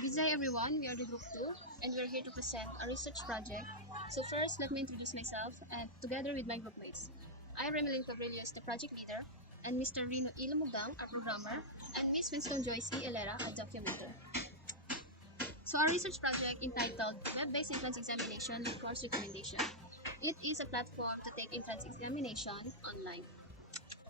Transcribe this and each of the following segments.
Good day everyone, we are the group 2 and we are here to present a research project. So first, let me introduce myself and together with my group mates. I am Remelyn Cabrillos, the project leader, and Mr. Rino Lumogang, a programmer, and Miss Whenstone Joyce Elera, a documenter. So our research project entitled Web-Based Entrance Examination with Course Recommendation. It is a platform to take entrance examination online.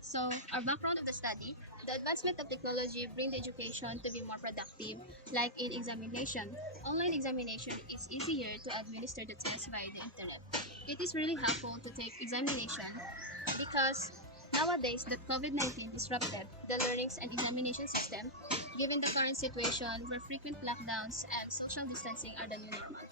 So, our background of the study, the advancement of technology bring the education to be more productive, like in examination. Online examination is easier to administer the test via the internet. It is really helpful to take examination because nowadays the COVID-19 disrupted the learnings and examination system, given the current situation where frequent lockdowns and social distancing are the new normal.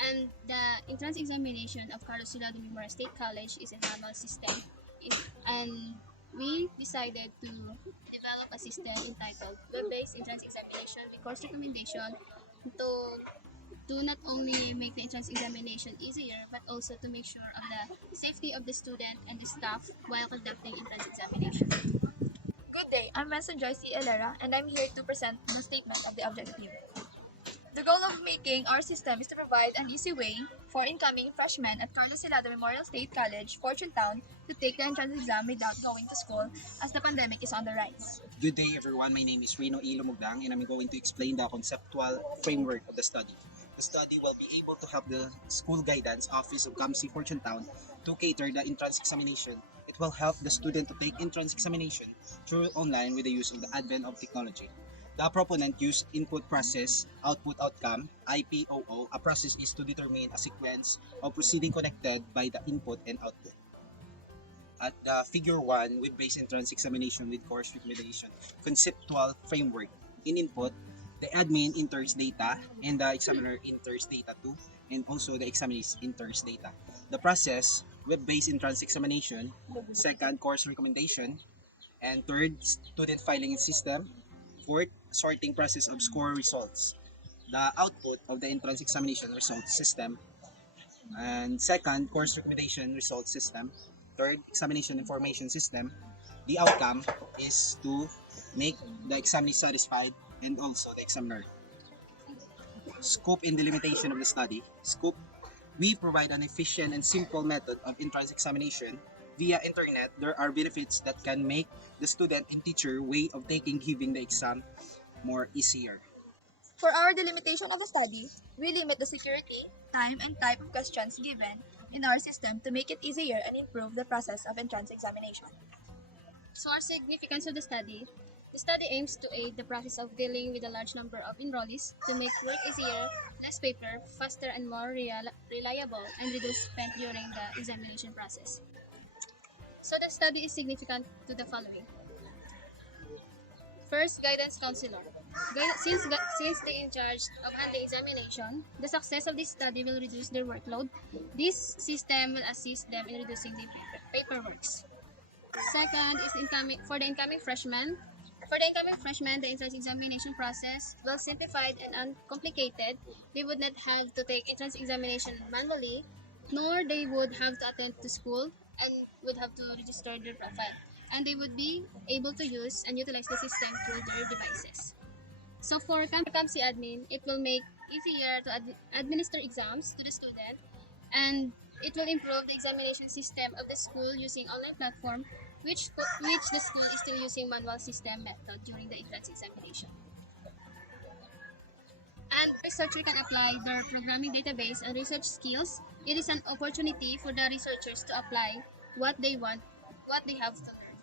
And the entrance examination of Carlos Silado Memorial State College is a manual system. And we decided to develop a system entitled Web-Based Entrance Examination with course recommendation to not only make the entrance examination easier, but also to make sure of the safety of the student and the staff while conducting entrance examination. Good day, I'm Whenstone Joyce Elera, and I'm here to present the statement of the objective. The goal of making our system is to provide an easy way for incoming freshmen at Carlos Silado Memorial State College, Fortune Town, to take the entrance exam without going to school as the pandemic is on the rise. Good day everyone, my name is Rino Lumogang and I'm going to explain the conceptual framework of the study. The study will be able to help the School Guidance Office of CAMC Fortune Town to cater the entrance examination. It will help the student to take entrance examination through online with the use of the advent of technology. The proponent used input process, output outcome, IPOO. A process is to determine a sequence of proceeding connected by the input and output. At the figure 1, web-based entrance examination with course recommendation, conceptual framework. In input, the admin enters data and the examiner enters data too, and also the examiner enters data. The process, web-based entrance examination. Second, course recommendation. And third, student filing system. Fourth, sorting process of score results. The output of the entrance examination results system. And second, course recommendation results system. Third, examination information system. The outcome is to make the examiner satisfied and also the examiner. Scope and delimitation of the study. Scope, we provide an efficient and simple method of entrance examination. Via internet, there are benefits that can make the student and teacher way of giving the exam more easier. For our delimitation of the study, we limit the security, time, and type of questions given in our system to make it easier and improve the process of entrance examination. So our significance of the study aims to aid the process of dealing with a large number of enrollees to make work easier, less paper, faster and more reliable, and reduce spent during the examination process. So the study is significant to the following. First, guidance counselor. Since they in charge of handling examination, the success of this study will reduce their workload. This system will assist them in reducing the paperworks. Second is for the incoming freshmen. For the incoming freshmen, the entrance examination process will simplified and uncomplicated. They would not have to take entrance examination manually, nor they would have to attend to school and would have to register their profile. And they would be able to use and utilize the system through their devices. So for CAMC admin, it will make easier to administer exams to the student, and it will improve the examination system of the school using online platform, which the school is still using manual system method during the entrance examination. And researcher can apply their programming database and research skills. It is an opportunity for the researchers to apply what they want, what they have to learn.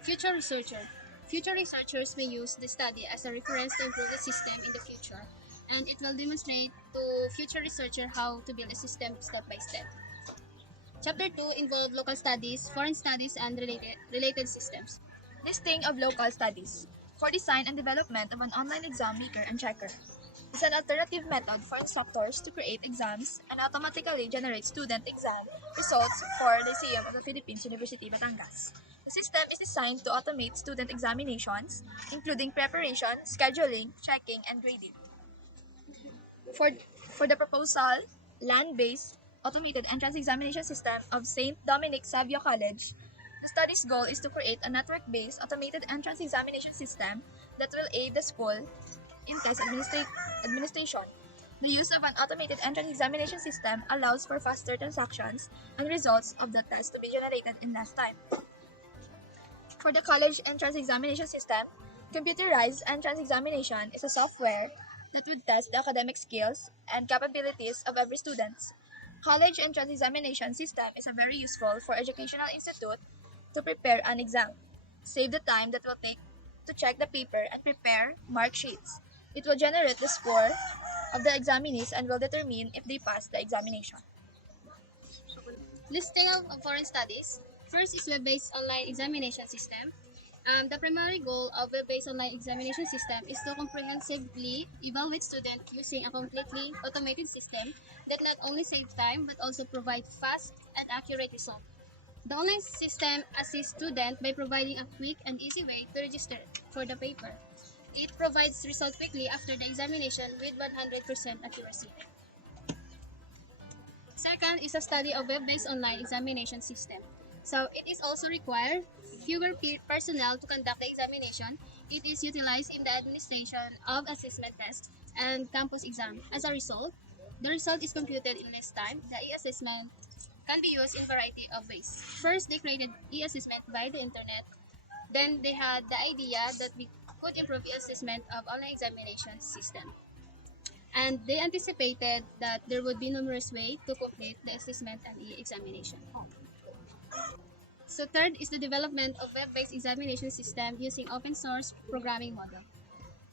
Future researcher. Future researchers may use the study as a reference to improve the system in the future, and it will demonstrate to future researcher how to build a system step by step. Chapter 2 involves local studies, foreign studies, and related systems. Listing of local studies. For design and development of an online exam maker and checker. It's an alternative method for instructors to create exams and automatically generate student exam results for the Lyceum of the Philippines University, Batangas. The system is designed to automate student examinations, including preparation, scheduling, checking, and grading. For, for the proposal, land-based automated entrance examination system of St. Dominic Savio College, The study's goal is to create a network-based automated entrance examination system that will aid the school in test administration. The use of an automated entrance examination system allows for faster transactions and results of the test to be generated in less time. For the college entrance examination system, computerized entrance examination is a software that would test the academic skills and capabilities of every student. College entrance examination system is a very useful for educational institute to prepare an exam. Save the time that will take to check the paper and prepare mark sheets. It will generate the score of the examinees and will determine if they pass the examination. Listing of foreign studies. First is web-based online examination system. The primary goal of web-based online examination system is to comprehensively evaluate students using a completely automated system that not only saves time but also provides fast and accurate results. The online system assists students by providing a quick and easy way to register for the paper. It provides results quickly after the examination with 100% accuracy. Second is a study of web-based online examination system. So it is also required fewer personnel to conduct the examination. It is utilized in the administration of assessment tests and campus exam. As a result, the result is computed in less time. The e-assessment can be used in a variety of ways. First, they created e-assessment via the internet. Then they had the idea that we could improve e-assessment of online examination system. And they anticipated that there would be numerous ways to complete the assessment and e-examination. So third is the development of web-based examination system using open source programming model.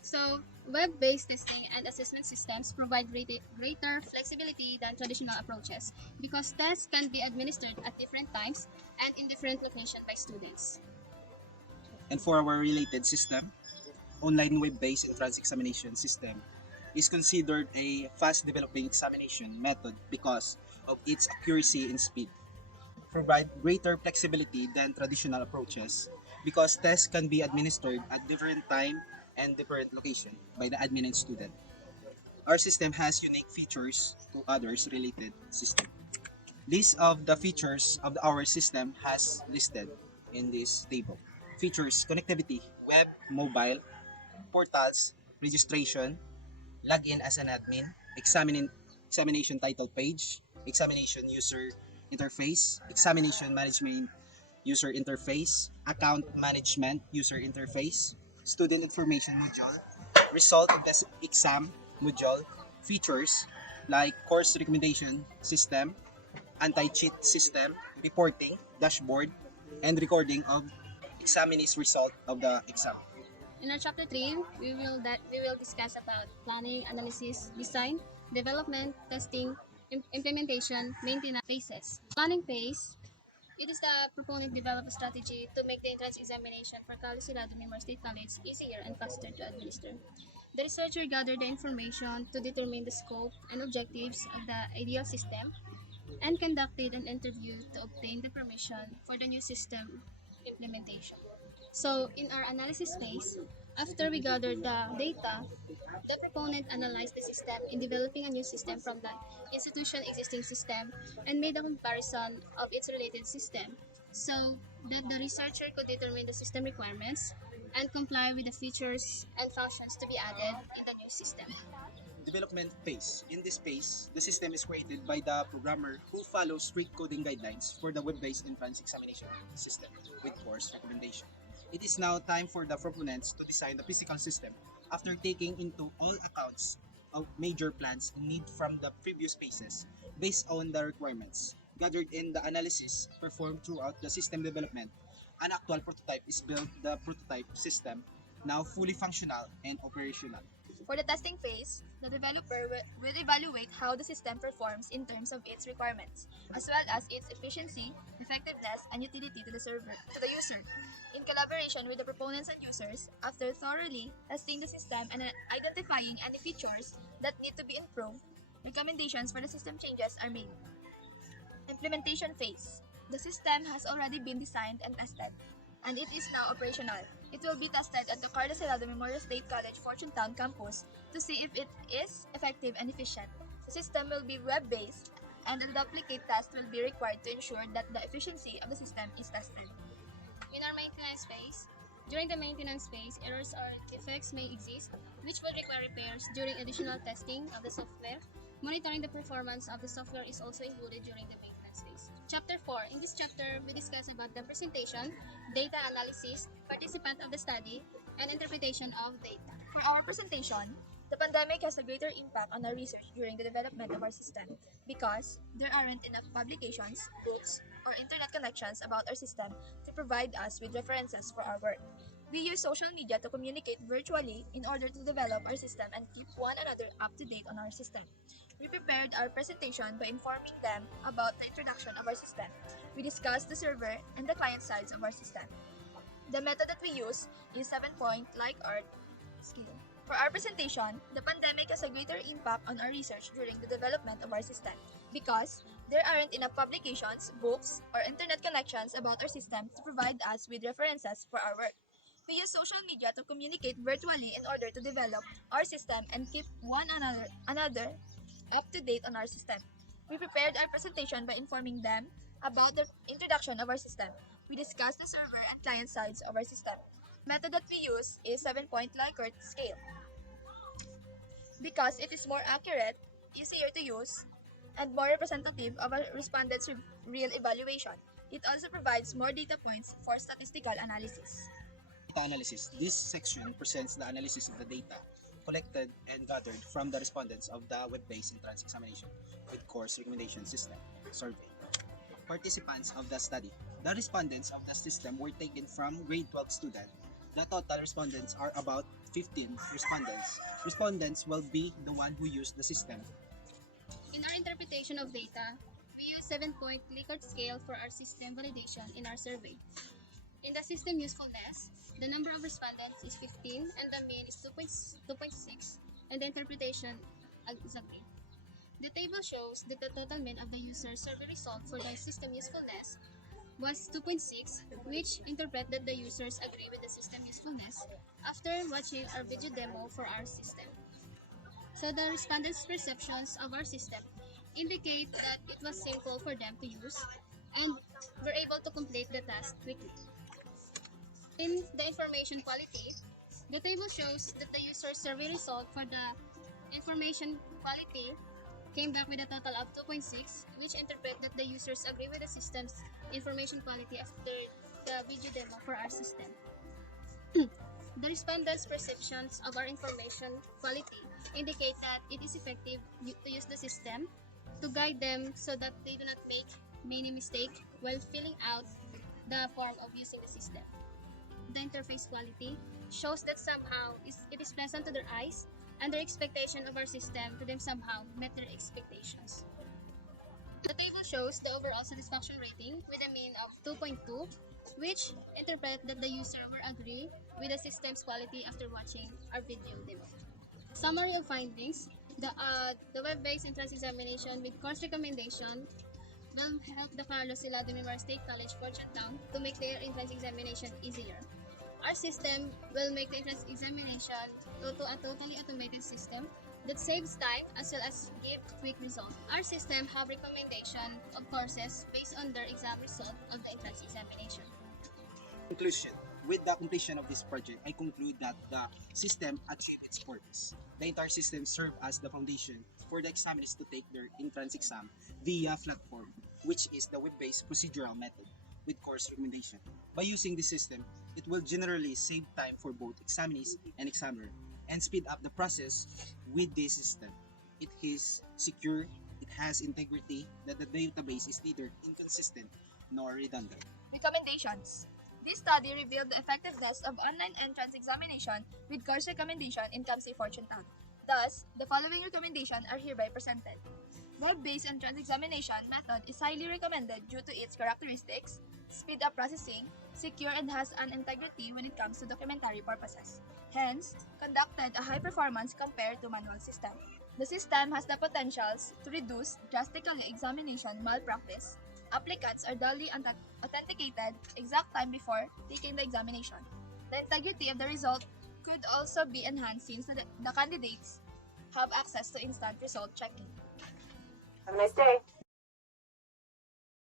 So web-based testing and assessment systems provide greater flexibility than traditional approaches because tests can be administered at different times and in different locations by students. And for our related system, online web-based entrance examination system is considered a fast-developing examination method because of its accuracy and speed. Provide greater flexibility than traditional approaches because tests can be administered at different time and different location by the admin and student. Our system has unique features to others related system. List of the features of our system has listed in this table. Features: connectivity, web, mobile, portals, registration, login as an admin, examination title page, examination user interface, examination management user interface, account management user interface, student information module, result of the exam module, features like course recommendation system, anti-cheat system, reporting, dashboard, and recording of examinees' result of the exam. In our chapter 3, we will discuss about planning, analysis, design, development, testing, implementation, maintenance phases. Planning phase, it is the proponent develop a strategy to make the entrance examination for Calicidad Memorial State College easier and faster to administer. The researcher gathered the information to determine the scope and objectives of the ideal system and conducted an interview to obtain the permission for the new system implementation. So, in our analysis phase, after we gathered the data, the proponent analyzed the system in developing a new system from the institution existing system and made a comparison of its related system so that the researcher could determine the system requirements and comply with the features and functions to be added in the new system. Development phase. In this phase, the system is created by the programmer who follows strict coding guidelines for the web-based entrance examination system with course recommendation. It is now time for the proponents to design the physical system after taking into all accounts of major plans need from the previous phases based on the requirements gathered in the analysis performed throughout the system development. An actual prototype is built, the prototype system now fully functional and operational. For the testing phase, the developer will evaluate how the system performs in terms of its requirements, as well as its efficiency, effectiveness, and utility to the user. In collaboration with the proponents and users, after thoroughly testing the system and identifying any features that need to be improved, recommendations for the system changes are made. Implementation phase. The system has already been designed and tested, and it is now operational. It will be tested at the Carlos Helado Memorial State College Fortune Town campus to see if it is effective and efficient. The system will be web-based, and a duplicate test will be required to ensure that the efficiency of the system is tested. maintenance phase. During the maintenance phase, errors or defects may exist, which will require repairs during additional testing of the software. Monitoring the performance of the software is also included during the maintenance phase. Chapter 4. In this chapter, we discuss about the presentation, data analysis, participant of the study, and interpretation of data. For our presentation, the pandemic has a greater impact on our research during the development of our system because there aren't enough publications, books, or internet connections about our system to provide us with references for our work. We use social media to communicate virtually in order to develop our system and keep one another up to date on our system. We prepared our presentation by informing them about the introduction of our system. We discussed the server and the client sides of our system. The method that we use is 7-point Likert scale. For our presentation, the pandemic has a greater impact on our research during the development of our system because there aren't enough publications, books, or internet connections about our system to provide us with references for our work. We use social media to communicate virtually in order to develop our system and keep one another up to date on our system. We prepared our presentation by informing them about the introduction of our system. We discussed the server and client sides of our system. The method that we use is 7-point Likert scale because it is more accurate, easier to use, and more representative of a respondent's real evaluation. It also provides more data points for statistical analysis. Data analysis. This section presents the analysis of the data collected and gathered from the respondents of the web-based entrance examination with course recommendation system survey. Participants of the study. The respondents of the system were taken from grade 12 students. The total respondents are about 15 respondents. Respondents will be the one who use the system. In our interpretation of data, we use 7-point Likert scale for our system validation in our survey. In the system usefulness, the number of respondents is 15 and the mean is 2.6 and the interpretation is agreed. The table shows that the total mean of the user survey result for the system usefulness was 2.6, which interpret that the users agree with the system usefulness after watching our video demo for our system. So the respondents' perceptions of our system indicate that it was simple for them to use and were able to complete the task quickly. In the information quality, the table shows that the user survey result for the information quality came back with a total of 2.6, which interpret that the users agree with the system's information quality after the video demo for our system. The respondents' perceptions of our information quality indicate that it is effective to use the system to guide them so that they do not make many mistakes while filling out the form of using the system. The interface quality shows that somehow it is pleasant to their eyes and their expectation of our system to them somehow met their expectations. The table shows the overall satisfaction rating with a mean of 2.2, which interpret that the user will agree with the system's quality after watching our video demo. Summary of findings: the web-based entrance examination with course recommendation will help the Carlos Silado Memorial State College, Fortune Town to make their entrance examination easier. Our system will make the entrance examination to a totally automated system that saves time as well as give quick result. Our system have recommendation of courses based on their exam result of the entrance examination. Conclusion. With the completion of this project, I conclude that the system achieved its purpose. The entire system served as the foundation for the examiners to take their entrance exam via platform, which is the web-based procedural method with course recommendation. By using this system, it will generally save time for both examinees and examiner and speed up the process with this system. It is secure, it has integrity, that the database is neither inconsistent nor redundant. Recommendations. This study revealed the effectiveness of online entrance examination with course recommendation in CAMC Fortune Town. Thus, the following recommendations are hereby presented. Web-based entrance examination method is highly recommended due to its characteristics, speed up processing, secure and has an integrity when it comes to documentary purposes. Hence, conducted a high performance compared to manual system. The system has the potentials to reduce drastically examination malpractice. Applicants are duly authenticated exact time before taking the examination. The integrity of the result could also be enhanced since the candidates have access to instant result checking. Have a nice day.